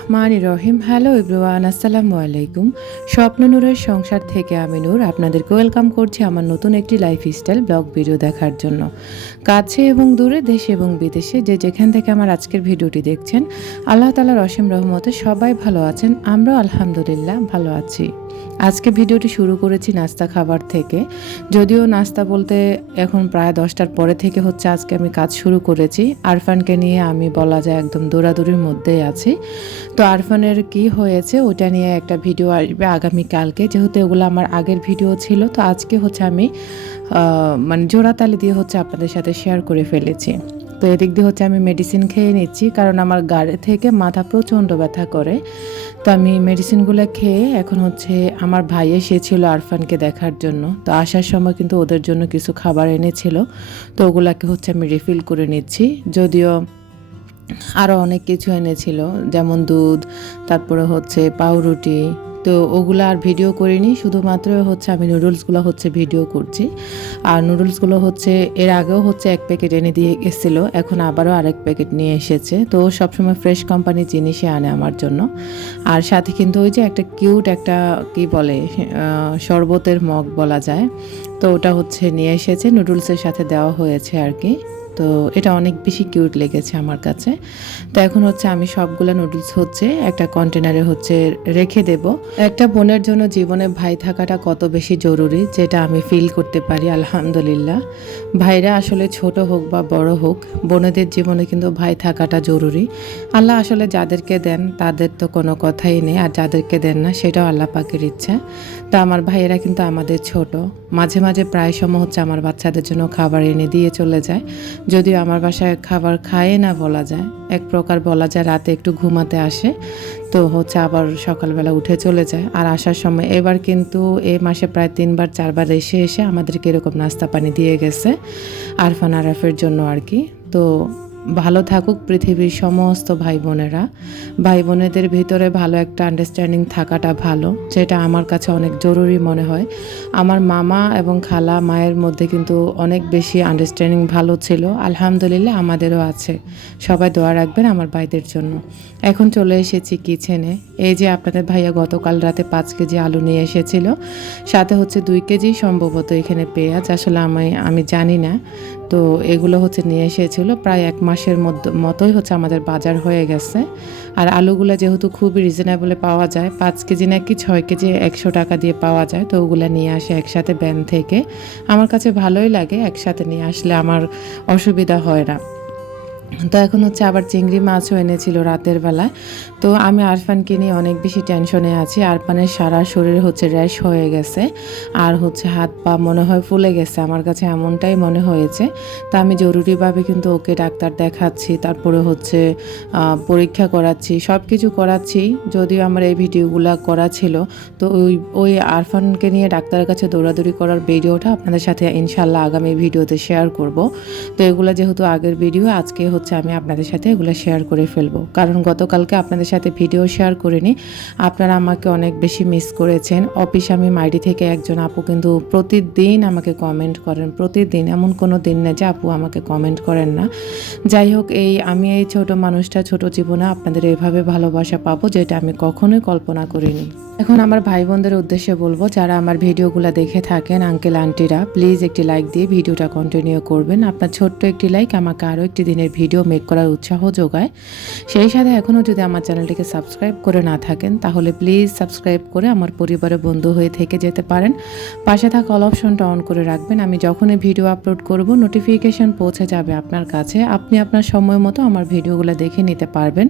রহমানির রহিম। Hello everyone, আসসালামু আলাইকুম। স্বপ্ন নূরের সংসার থেকে আমি নূর আপনাদেরকে ওয়েলকাম করছি আমার নতুন একটি লাইফস্টাইল ব্লগ ভিডিও দেখার জন্য। কাছে এবং দূরে, দেশে এবং বিদেশে যে যেখান থেকে আমার আজকের ভিডিওটি দেখছেন, আল্লাহ তাআলার অসীম রহমতে সবাই ভালো আছেন, আমরাও আলহামদুলিল্লাহ ভালো আছি। আজকে ভিডিওটি শুরু করেছি নাস্তা খাবার থেকে। যদিও নাস্তা বলতে এখন প্রায় 10টার পরে থেকে হচ্ছে আজকে আমি কাজ শুরু করেছি। আরফানকে নিয়ে আমি বলা যায় একদম দৌড়াদৌড়ির মধ্যেই আছি। তো আরফানের কি হয়েছে ওটা নিয়ে একটা ভিডিও আসবে আগামীকালকে, যেহেতু এগুলো আমার আগের ভিডিও ছিল। তো আজকে হচ্ছে আমি মানে জোড়াতালি দিয়ে হচ্ছে আপনাদের সাথে শেয়ার করে ফেলেছি। তো এদিক দিয়ে হচ্ছে আমি মেডিসিন খেয়ে নিচ্ছি, কারণ আমার গাড়ি থেকে মাথা প্রচণ্ড ব্যথা করে। তো আমি মেডিসিনগুলো খেয়ে এখন হচ্ছে আমার ভাই এসেছিল আরফানকে দেখার জন্য। তো আসার সময় কিন্তু ওদের জন্য কিছু খাবার এনেছিল, তো ওগুলাকে হচ্ছে আমি রিফিল করে নিচ্ছি। যদিও আরও অনেক কিছু এনেছিল, যেমন দুধ, তারপরে হচ্ছে পাউরুটি। তো ওগুলো আর ভিডিও করিনি, শুধুমাত্র হচ্ছে আমি নুডলসগুলো হচ্ছে ভিডিও করছি। আর নুডলসগুলো হচ্ছে এর আগেও হচ্ছে এক প্যাকেট এনে দিয়ে গেছিলো, এখন আবারও আরেক প্যাকেট নিয়ে এসেছে। তো সবসময় ফ্রেশ কোম্পানির জিনিসই আনে আমার জন্য। আর সাথে কিন্তু ওই যে একটা কিউট একটা কি বলে শরবতের মগ বলা যায়, তো ওটা হচ্ছে নিয়ে এসেছে, নুডলসের সাথে দেওয়া হয়েছে আর কি। তো এটা অনেক বেশি কিউট লেগেছে আমার কাছে। তো এখন হচ্ছে আমি সবগুলো নুডলস হচ্ছে একটা কন্টেনারে হচ্ছে রেখে দেব। একটা বোনের জন্য জীবনে ভাই থাকাটা কত বেশি জরুরি, যেটা আমি ফিল করতে পারি আলহামদুলিল্লাহ। ভাইরা আসলে ছোট হোক বা বড় হোক, বোনেদের জীবনে কিন্তু ভাই থাকাটা জরুরি। আল্লাহ আসলে যাদেরকে দেন তাদের তো কোনো কথাই নেই, আর যাদেরকে দেন না সেটাও আল্লাহ পাকের ইচ্ছা। তো আমার ভাইয়েরা কিন্তু আমাদের ছোট, মাঝে মাঝে প্রায় সময় হচ্ছে আমার বাচ্চাদের জন্য খাবার এনে দিয়ে চলে যায়। যদিও আমার বাসায় খাবার খায় না বলা যায়, এক প্রকার বলা যায় রাতে একটু ঘুমাতে আসে, তো হচ্ছে আবার সকালবেলা উঠে চলে যায়। আর আসার সময় এবার কিন্তু এই মাসে প্রায় 3বার 4বার এসে এসে আমাদেরকে এরকম নাস্তা পানি দিয়ে গেছে আরফান আরাফের জন্য আর কি। তো ভালো থাকুক পৃথিবীর সমস্ত ভাই বোনেরা। ভাই বোনেদের ভিতরে ভালো একটা আন্ডারস্ট্যান্ডিং থাকাটা ভালো, যেটা আমার কাছে অনেক জরুরি মনে হয়। আমার মামা এবং খালা মায়ের মধ্যে কিন্তু অনেক বেশি আন্ডারস্ট্যান্ডিং ভালো ছিল, আলহামদুলিল্লাহ আমাদেরও আছে। সবাই দোয়া রাখবেন আমার ভাইদের জন্য। এখন চলে এসেছি কিচেনে। এই যে আপনাদের ভাইয়া গতকাল রাতে 5 কেজি আলু নিয়ে এসেছিল, সাথে হচ্ছে 2 কেজি সম্ভবত এখানে পেঁয়াজ, আসলে আমি জানি না। তো এগুলো হচ্ছে নিয়ে এসেছিল, প্রায় 1 মাসের মতোই হচ্ছে আমাদের বাজার হয়ে গেছে। আর আলুগুলো যেহেতু খুবই রিজনেবলে পাওয়া যায়, 5 কেজি নাকি 6 কেজি 100 টাকা দিয়ে পাওয়া যায়, তো ওগুলো নিয়ে আসে একসাথে ব্যান থেকে। আমার কাছে ভালোই লাগে, একসাথে নিয়ে আসলে আমার অসুবিধা হয় না। তো এখন হচ্ছে আবার চিংড়ি মাছও এনেছিল রাতের বেলায়। তো আমি আরফানকে নিয়ে অনেক বেশি টেনশনে আছি। আরফানের সারা শরীর হচ্ছে র্যাশ হয়ে গেছে, আর হচ্ছে হাত পা মনে হয় ফুলে গেছে, আমার কাছে এমনটাই মনে হয়েছে। তা আমি জরুরিভাবে কিন্তু ওকে ডাক্তার দেখাচ্ছি, তারপরে হচ্ছে পরীক্ষা করাচ্ছি, সব কিছু করাচ্ছি। যদিও আমার এই ভিডিওগুলো করা ছিল, তো ওই আরফানকে নিয়ে ডাক্তারের কাছে দৌড়াদৌড়ি করার ভিডিওটা আপনাদের সাথে ইনশাল্লাহ আগামী ভিডিওতে শেয়ার করব। তো এগুলো যেহেতু আগের ভিডিও, আজকে হচ্ছে আমি আপনাদের সাথে এগুলো শেয়ার করে ফেলবো, কারণ গতকালকে আপনাদের সাথে ভিডিও শেয়ার করিনি। আপনারা আমাকে অনেক বেশি মিস করেছেন। অফিস আমি মাইডি থেকে একজন আপু কিন্তু প্রতিদিন আমাকে কমেন্ট করেন, প্রতিদিন, এমন কোনো দিন নেই যে আপু আমাকে কমেন্ট করেন না। যাই হোক, আমি এই ছোট মানুষটা ছোট জীবনে আপনাদের এইভাবে ভালোবাসা পাবো, যেটা আমি কখনোই কল্পনা করিনি। এখন আমার ভাই বোনদের উদ্দেশ্যে বলবো, যারা আমার ভিডিওগুলো দেখে থাকেন, আঙ্কেল আন্টিরা, প্লিজ একটি লাইক দিয়ে ভিডিওটা কন্টিনিউ করবেন। আপনার ছোট্ট একটি লাইক আমাকে আরও একটি দিনের ভিডিও মেক করার উৎসাহ যোগায়। সেই সাথে এখনও যদি আমার চ্যানেলটিকে সাবস্ক্রাইব করে না থাকেন, তাহলে প্লিজ সাবস্ক্রাইব করে আমার পরিবারের বন্ধু হয়ে থেকে যেতে পারেন। পাশে থাকা অল অপশনটা অন করে রাখবেন, আমি যখনই ভিডিও আপলোড করব নোটিফিকেশন পৌঁছে যাবে আপনার কাছে। আপনি আপনার সময় মতো আমার ভিডিওগুলো দেখে নিতে পারবেন।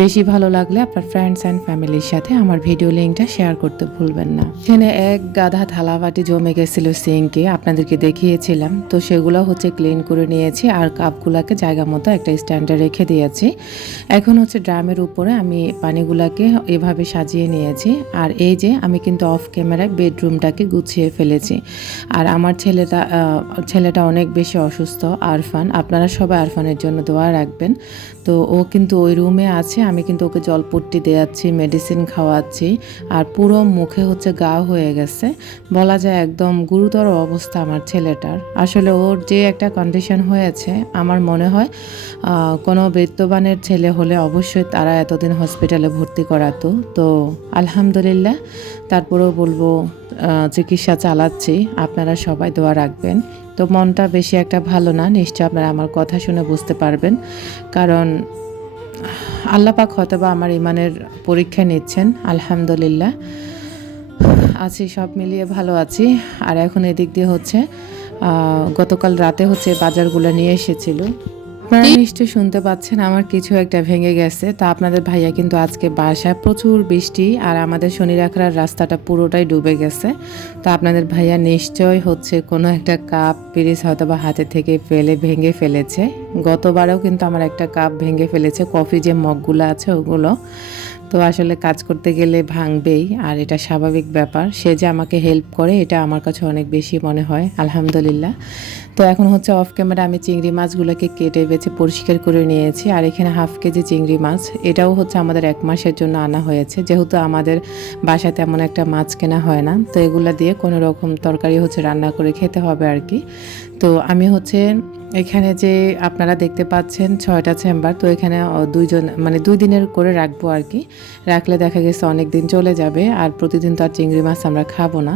বেশি ভালো লাগলে আপনার ফ্রেন্ডস অ্যান্ড ফ্যামিলির সাথে আমার ভিডিও লিঙ্কটা শেয়ার করতে ভুলবেন না। এখানে এক গাধা থালাবাটি জমে গেছিলো সিঙ্কে, আপনাদেরকে দেখিয়েছিলাম, তো সেগুলো হচ্ছে ক্লিন করে নিয়েছি, আর কাপগুলোকে জায়গা মতো একটা স্ট্যান্ডে রেখে দিয়েছি। এখন হচ্ছে ড্রামের উপরে আমি পানিগুলাকে এভাবে সাজিয়ে নিয়েছি। আর এই যে আমি কিন্তু অফ ক্যামেরায় বেডরুমটাকে গুছিয়ে ফেলেছি। আর আমার ছেলেটা অনেক বেশি অসুস্থ, আরফান। আপনারা সবাই আরফানের জন্য দোয়া রাখবেন। তো ও কিন্তু ওই রুমে আছে, আমি কিন্তু ওকে জলপট্টি দেওয়াচ্ছি, মেডিসিন খাওয়াচ্ছি, আর পুরো মুখে হচ্ছে ঘা হয়ে গেছে, বলা যায় একদম গুরুতর অবস্থা আমার ছেলেটার। আসলে ওর যে একটা কন্ডিশন হয়েছে, আমার মনে হয় কোনো বিত্তবানের ছেলে হলে অবশ্যই তারা এতদিন হসপিটালে ভর্তি করাতো। তো আলহামদুলিল্লাহ, তারপরেও বলবো চিকিৎসা চালাচ্ছি, আপনারা সবাই দোয়া রাখবেন। তো মনটা বেশি একটা ভালো না, নিশ্চয় আপনারা আমার কথা শুনে বুঝতে পারবেন, কারণ আল্লাহ পাক হয়তোবা আমার ইমানের পরীক্ষা নিচ্ছেন। আলহামদুলিল্লাহ আছি, সব মিলিয়ে ভালো আছি। আর এখন এদিক দিয়ে হচ্ছে গতকাল রাতে হচ্ছে বাজারগুলো নিয়ে এসেছিল। আপনারা নিশ্চয়ই শুনতে পাচ্ছেন আমার কিছু একটা ভেঙে গেছে। তা আপনাদের ভাইয়া কিন্তু আজকে বাসায় প্রচুর বৃষ্টি, আর আমাদের শনি রাখার রাস্তাটা পুরোটাই ডুবে গেছে। তো আপনাদের ভাইয়া নিশ্চয় হচ্ছে কোনো একটা কাপ পিরিচ হয়তো বা হাতে থেকে ভেঙে ফেলেছে। গতবারেও কিন্তু আমার একটা কাপ ভেঙে ফেলেছে, কফি যে মগগুলো আছে ওগুলো। তো আসলে কাজ করতে গেলে ভাঙবেই, আর এটা স্বাভাবিক ব্যাপার। সে যে আমাকে হেল্প করে এটা আমার কাছে অনেক বেশি মনে হয়, আলহামদুলিল্লাহ। তো এখন হচ্ছে অফ ক্যামেরা আমি চিংড়ি মাছগুলোকে কেটে বেছে পরিষ্কার করে নিয়েছি। আর এখানে 1/2 কেজি চিংড়ি মাছ, এটাও হচ্ছে আমাদের 1 মাসের জন্য আনা হয়েছে, যেহেতু আমাদের বাসায় তেমন একটা মাছ কেনা হয় না। তো এগুলা দিয়ে কোনো রকম তরকারি হচ্ছে রান্না করে খেতে হবে আর কি। তো আমি হচ্ছে এখানে যে আপনারা দেখতে পাচ্ছেন 6টা চেম্বার, তো এখানে 2 দিনের করে রাখবো আর কি। রাখলে দেখা গেছে অনেক দিন চলে যাবে, আর প্রতিদিন তো আর চিংড়ি মাছ আমরা খাবো না।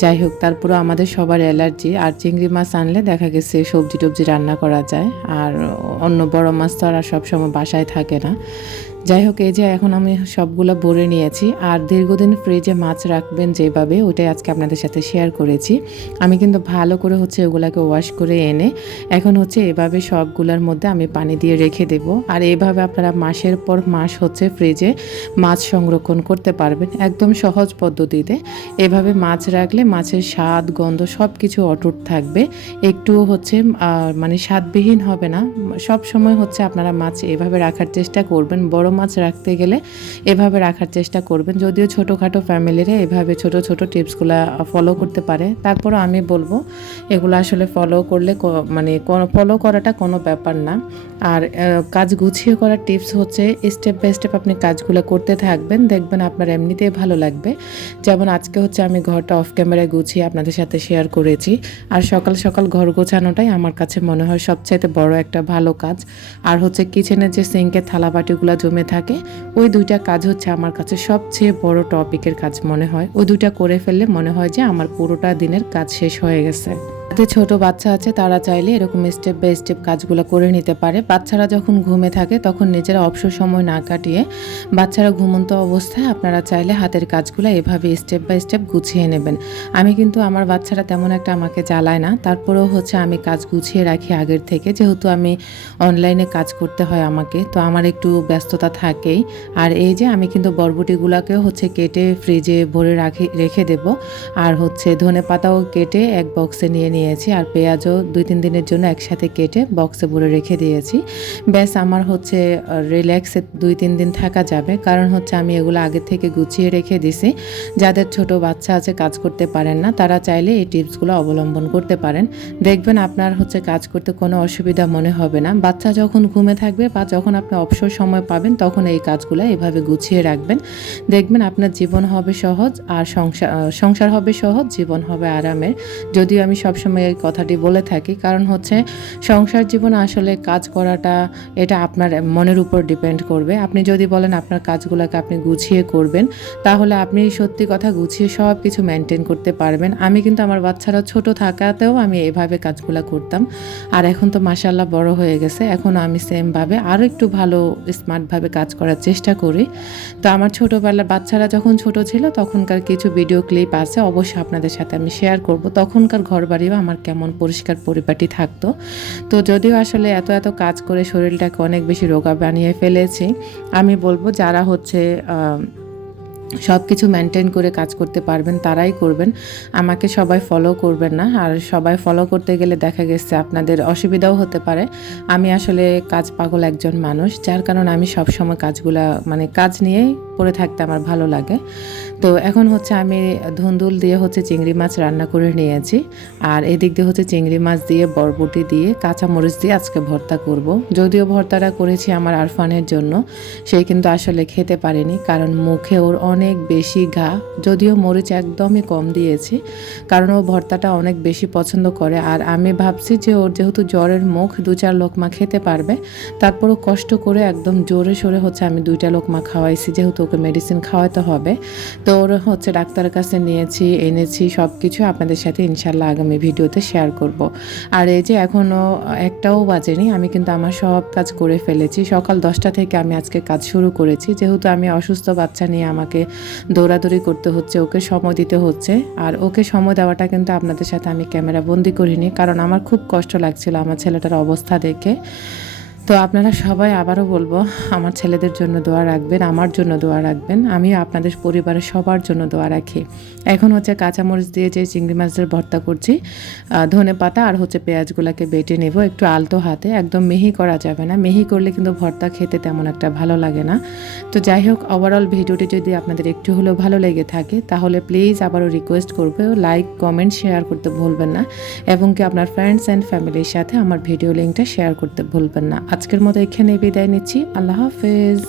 যাই হোক, তারপরে আমাদের সবার অ্যালার্জি, আর চিংড়ি মাছ আনলে দেখা গেছে সবজি টবজি রান্না করা যায়, আর অন্য বড় মাছ তো আর সবসময় বাসায় থাকে না। যাই হোক, এই যে এখন আমি সবগুলো ভরে নিয়েছি। আর দীর্ঘদিন ফ্রিজে মাছ রাখবেন যেভাবে, ওটাই আজকে আপনাদের সাথে শেয়ার করেছি। আমি কিন্তু ভালো করে হচ্ছে ওগুলাকে ওয়াশ করে এনে এখন হচ্ছে এভাবে সবগুলোর মধ্যে আমি পানি দিয়ে রেখে দেব। আর এইভাবে আপনারা মাসের পর মাস হচ্ছে ফ্রিজে মাছ সংরক্ষণ করতে পারবেন, একদম সহজ পদ্ধতিতে। এভাবে মাছ রাখলে মাছের স্বাদ গন্ধ সব কিছু অটুট থাকবে, একটুও হচ্ছে মানে স্বাদবিহীন হবে না। সব সময় হচ্ছে আপনারা মাছ এভাবে রাখার চেষ্টা করবেন, বড় মাছ রাখতে গেলে এভাবে রাখার চেষ্টা করবেন। যদিও ছোটোখাটো ফ্যামিলিরা এভাবে ছোট ছোট টিপসগুলো ফলো করতে পারে, তারপরও আমি বলবো এগুলো আসলে ফলো করলে মানে ফলো করাটা কোনো ব্যাপার না। আর কাজ গুছিয়ে করার টিপস হচ্ছে স্টেপ বাই স্টেপ আপনি কাজগুলো করতে থাকবেন, দেখবেন আপনার এমনিতেই ভালো লাগবে। যেমন আজকে হচ্ছে আমি ঘরটা অফ ক্যামেরায় গুছিয়ে আপনাদের সাথে শেয়ার করেছি। আর সকাল সকাল ঘর গোছানোটাই আমার কাছে মনে হয় সবচাইতে বড় একটা ভালো কাজ। আর হচ্ছে কিচেনের যে সিঙ্কের থালাবাটিগুলো জমে থাকে, ওই 2টা কাজ হচ্ছে আমার কাছে সবচেয়ে বড় টপিকের কাজ মনে হয়। ওই 2টা করে ফেললে মনে হয় যে আমার পুরোটা দিনের কাজ শেষ হয়ে গেছে। যাদের ছোট বাচ্চা আছে তারা চাইলে এরকম স্টেপ বাই স্টেপ কাজগুলো করে নিতে পারে। বাচ্চারা যখন ঘুমে থাকে তখন নিজেরা অবসর সময় না কাটিয়ে বাচ্চারা ঘুমন্ত অবস্থায় আপনারা চাইলে হাতের কাজগুলো এভাবে স্টেপ বাই স্টেপ গুছিয়ে নেবেন। আমি কিন্তু আমার বাচ্চারা তেমন একটা আমাকে জ্বালায় না, তারপরেও হচ্ছে আমি কাজ গুছিয়ে রাখি আগের থেকে, যেহেতু আমি অনলাইনে কাজ করতে হয় আমাকে, তো আমার একটু ব্যস্ততা থাকেই। আর এই যে আমি কিন্তু বরবটিগুলোকেও হচ্ছে কেটে ফ্রিজে ভরে রেখে দেব। আর হচ্ছে ধনেপাতাও কেটে এক বক্সে নিয়েছি, আর পেঁয়াজও 2-3 দিনের জন্য একসাথে কেটে বক্সে ভরে রেখে দিয়েছি। ব্যাস আমার হচ্ছে রিল্যাক্সে 2-3 দিন থাকা যাবে, কারণ হচ্ছে আমি এগুলো আগে থেকে গুছিয়ে রেখে দিছি। যাদের ছোট বাচ্চা আছে কাজ করতে পারেন না, তারা চাইলে এই টিপসগুলো অবলম্বন করতে পারেন। দেখবেন আপনার হচ্ছে কাজ করতে কোনো অসুবিধা মনে হবে না। বাচ্চা যখন ঘুমে থাকবে বা যখন আপনি অবসর সময় পাবেন তখন এই কাজগুলো এভাবে গুছিয়ে রাখবেন, দেখবেন আপনার জীবন হবে সহজ, আর সংসার হবে সহজ, জীবন হবে আরামের। যদিও আমি সবসময় এই কথাটি বলে থাকি, কারণ হচ্ছে সংসার জীবনে আসলে কাজ করাটা এটা আপনার মনের উপর ডিপেন্ড করবে। আপনি যদি বলেন আপনার কাজগুলোকে আপনি গুছিয়ে করবেন, তাহলে আপনি সত্যি কথা গুছিয়ে সব কিছু মেনটেন করতে পারবেন। আমি কিন্তু আমার বাচ্চারা ছোট থাকাতেও আমি এভাবে কাজগুলো করতাম, আর এখন তো মাশাআল্লাহ বড় হয়ে গেছে, এখন আমি সেমভাবে আরও একটু ভালো স্মার্টভাবে কাজ করার চেষ্টা করি। তো আমার ছোটোবেলার বাচ্চারা যখন ছোট ছিল তখনকার কিছু ভিডিও ক্লিপ আছে, অবশ্যই আপনাদের সাথে আমি শেয়ার করব। তখনকার ঘরবাড়িও আমার কেমন পরিষ্কার পরিপাটি থাকতো। তো যদিও আসলে এত এত কাজ করে শরীরটাকে অনেক বেশি রোগা বানিয়ে ফেলেছি, আমি বলবো যারা হচ্ছে সব কিছু মেনটেন করে কাজ করতে পারবেন তারাই করবেন, আমাকে সবাই ফলো করবেন না। আর সবাই ফলো করতে গেলে দেখা গেছে আপনাদের অসুবিধাও হতে পারে। আমি আসলে কাজ পাগল একজন মানুষ, যার কারণে আমি সবসময় কাজগুলা মানে কাজ নিয়েই পড়ে থাকতে আমার ভালো লাগে। তো এখন হচ্ছে আমি ধুন্দুল দিয়ে হচ্ছে চিংড়ি মাছ রান্না করে নিয়েছি, আর এদিক দিয়ে হচ্ছে চিংড়ি মাছ দিয়ে বরবটি দিয়ে কাঁচামরিচ দিয়ে আজকে ভর্তা করব। যদিও ভর্তাটা করেছি আমার আরফানের জন্য, সে কিন্তু আসলে খেতে পারেনি, কারণ মুখে ওর অনেক বেশি ঘা। যদিও মরিচ একদমই কম দিয়েছি, কারণ ও ভর্তাটা অনেক বেশি পছন্দ করে। আর আমি ভাবছি যে ওর যেহেতু জ্বরের মুখ 2-4 লোকমা খেতে পারবে, তারপরও কষ্ট করে একদম জোরে সোরে হচ্ছে আমি 2টা লোকমা খাওয়াইছি, যেহেতু ওকে মেডিসিন খাওয়াতে হবে। তো ওর হচ্ছে ডাক্তারের কাছে নিয়েছি, এনেছি, সব কিছু আপনাদের সাথে ইনশাল্লাহ আগামী ভিডিওতে শেয়ার করব। আর এই যে এখনও একটাও বাজেনি, আমি কিন্তু আমার সব কাজ করে ফেলেছি। সকাল 10টা থেকে আমি আজকে কাজ শুরু করেছি, যেহেতু আমি অসুস্থ বাচ্চা নিয়ে আমাকে দৌড়াদৌড়ি করতে হচ্ছে, ওকে সময় দিতে হচ্ছে। আর ওকে সময় দেওয়াটা কিন্তু আপনাদের সাথে আমি ক্যামেরা বন্দি করিনি, কারণ আমার খুব কষ্ট লাগছিল আমার ছেলেটার অবস্থা দেখে। তো আপনারা সবাই আবারও বলবো আমার ছেলেদের জন্য দোয়া রাখবেন, আমার জন্য দোয়া রাখবেন, আমিও আপনাদের পরিবারের সবার জন্য দোয়া রাখি। এখন হচ্ছে কাঁচামরিচ দিয়ে যে চিংড়ি মাছের ভর্তা করছি, ধনে পাতা আর হচ্ছে পেঁয়াজগুলোকে বেটে নেব একটু আলতো হাতে, একদম মিহি করা যাবে না, মিহি করলে কিন্তু ভর্তা খেতে তেমন একটা ভালো লাগে না। তো যাই হোক, ওভারঅল ভিডিওটি যদি আপনাদের একটু হলেও ভালো লেগে থাকে তাহলে প্লিজ আবারও রিকোয়েস্ট করবে, লাইক কমেন্ট শেয়ার করতে ভুলবেন না, এবং কি আপনার ফ্রেন্ডস অ্যান্ড ফ্যামিলির সাথে আমার ভিডিও লিঙ্কটা শেয়ার করতে ভুলবেন না। আজকের মতো এখানে বিদায় নিচ্ছি, আল্লাহ হাফেজ।